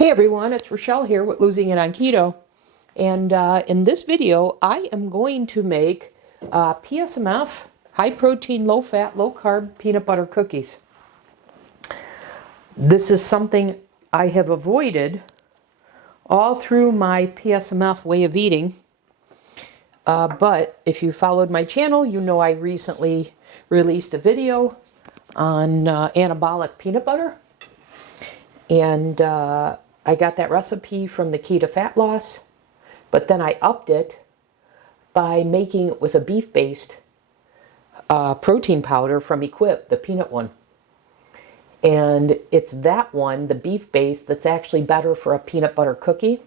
Hey everyone, it's Rochelle here with Losing It on Keto. And in this video, I am going to make PSMF, high protein, low fat, low carb peanut butter cookies. This is something I have avoided all through my PSMF way of eating. But if you followed my channel, you know I recently released a video on anabolic peanut butter. And I got that recipe from the Keto Fat Loss, but then I upped it by making it with a beef-based protein powder from Equip, the peanut one. And it's that one, the beef-based, that's actually better for a peanut butter cookie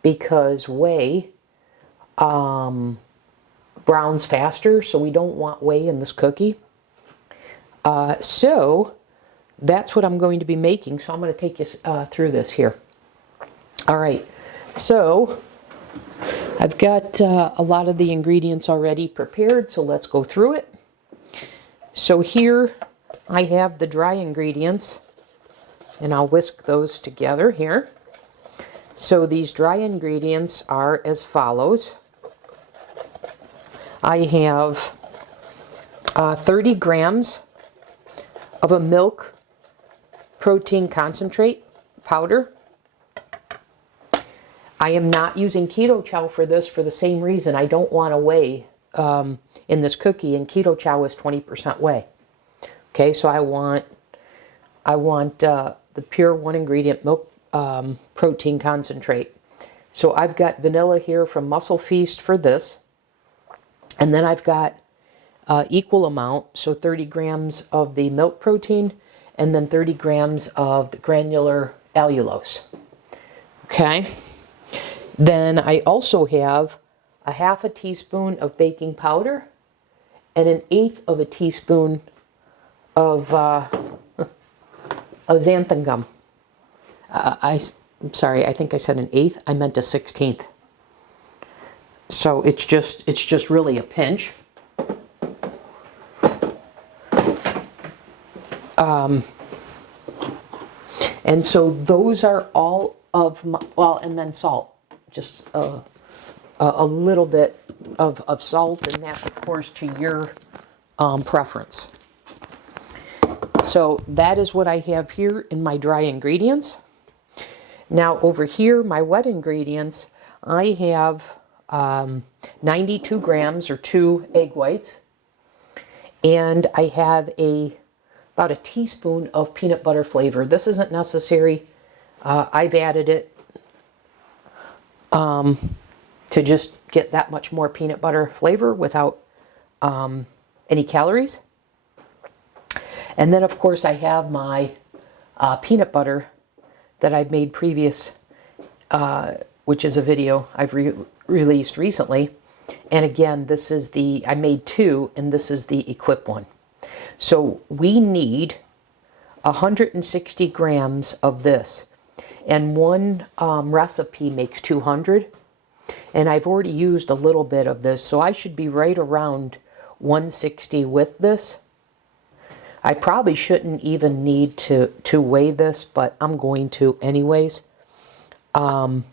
because whey browns faster, so we don't want whey in this cookie. So that's what I'm going to be making, so I'm going to take you through this here. All right, so I've got a lot of the ingredients already prepared, so let's go through it. So here I have the dry ingredients, and I'll whisk those together here. So these dry ingredients are as follows. I have 30 grams of a milk protein concentrate powder. I am not using keto chow for this for the same reason. I don't want a whey in this cookie, and keto chow is 20% whey. Okay, so I want the pure one ingredient milk protein concentrate. So I've got vanilla here from Muscle Feast for this, and then I've got equal amount, so 30 grams of the milk protein, and then 30 grams of the granular allulose. Okay. Then I also have a half a teaspoon of baking powder and an eighth of a teaspoon of xanthan gum. I'm sorry, I think I said an eighth. I meant a 16th. So it's just really a pinch. And so those are all of my, well, and then salt, just a little bit of salt, and that, of course, to your preference. So that is what I have here in my dry ingredients. Now over here, my wet ingredients, I have 92 grams or 2 egg whites, and I have about a teaspoon of peanut butter flavor. This isn't necessary. I've added it to just get that much more peanut butter flavor without any calories. And then, of course, I have my peanut butter that I've made previous, which is a video I've released recently. And again, this is I made 2, and this is the Equip one. So we need 160 grams of this, and one recipe makes 200, and I've already used a little bit of this, so I should be right around 160 with this. I probably shouldn't even need to weigh this, but I'm going to anyways. And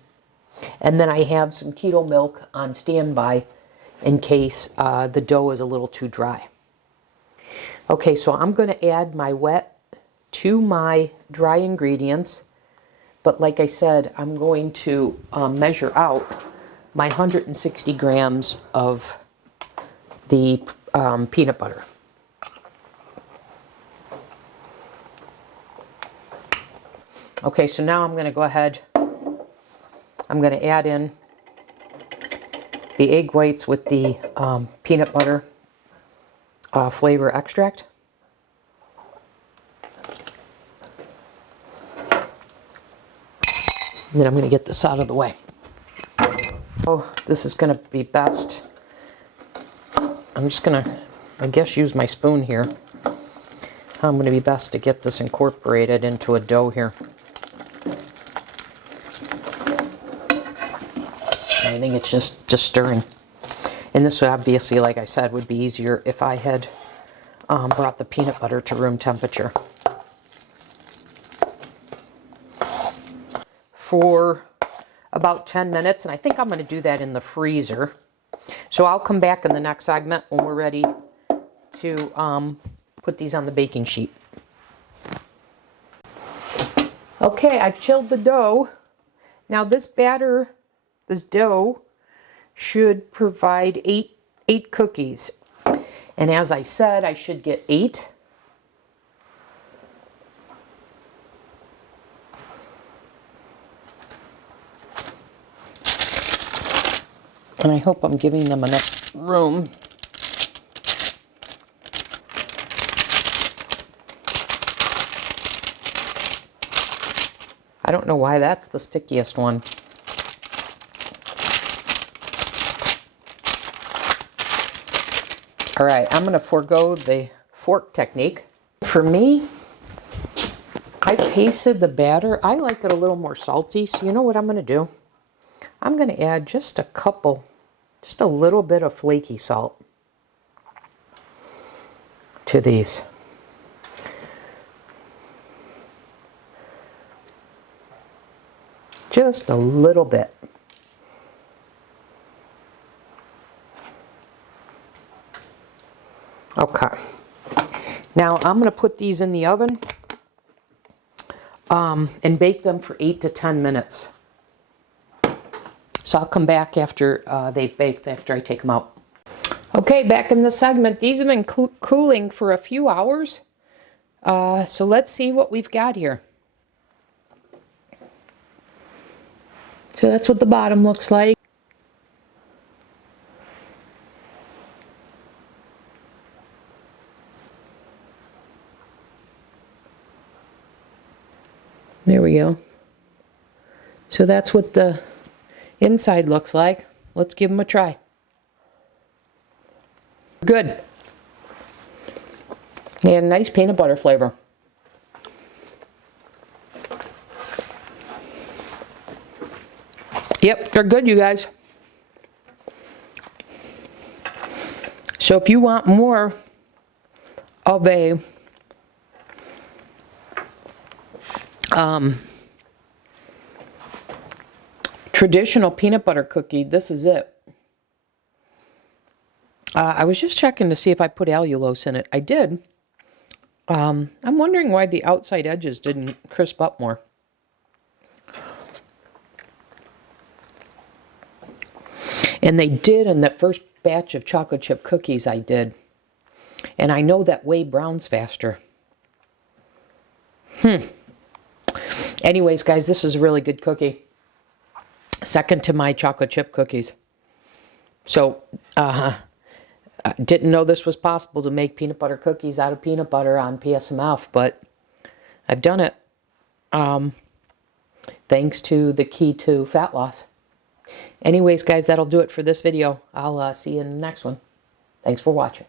then I have some keto milk on standby in case the dough is a little too dry. Okay, so I'm going to add my wet to my dry ingredients, but like I said, I'm going to measure out my 160 grams of the peanut butter. Okay, so now I'm going to go ahead, I'm going to add in the egg whites with the peanut butter flavor extract. And then I'm going to get this out of the way. Oh, this is going to be best. I'm just going to, I guess, use my spoon here. I'm going to be best to get this incorporated into a dough here. I think it's just stirring. And this would obviously, like I said, would be easier if I had brought the peanut butter to room temperature. for about 10 minutes, and I think I'm going to do that in the freezer. So I'll come back in the next segment when we're ready to put these on the baking sheet. Okay, I've chilled the dough. Now this batter, this dough, should provide eight cookies. And as I said, I should get 8. And I hope I'm giving them enough room. I don't know why that's the stickiest one. All right, I'm going to forego the fork technique. For me, I tasted the batter. I like it a little more salty, so you know what I'm going to do? I'm going to add just a little bit of flaky salt to these. Just a little bit. Okay. Now I'm going to put these in the oven and bake them for 8 to 10 minutes. So I'll come back after they've baked, after I take them out. Okay, back in the segment. These have been cooling for a few hours. So let's see what we've got here. So that's what the bottom looks like. There we go. So that's what the inside looks like. Let's give them a try. Good. They had a nice peanut butter flavor. Yep, they're good, you guys. So if you want more of a traditional peanut butter cookie, this is it. I was just checking to see if I put allulose in it. I did. I'm wondering why the outside edges didn't crisp up more. And they did in that first batch of chocolate chip cookies I did. And I know that Whey browns faster. Anyways, guys, this is a really good cookie. Second to my chocolate chip cookies. So, I didn't know this was possible to make peanut butter cookies out of peanut butter on PSMF, but I've done it. Thanks to the key to fat loss. Anyways, guys, that'll do it for this video. I'll see you in the next one. Thanks for watching.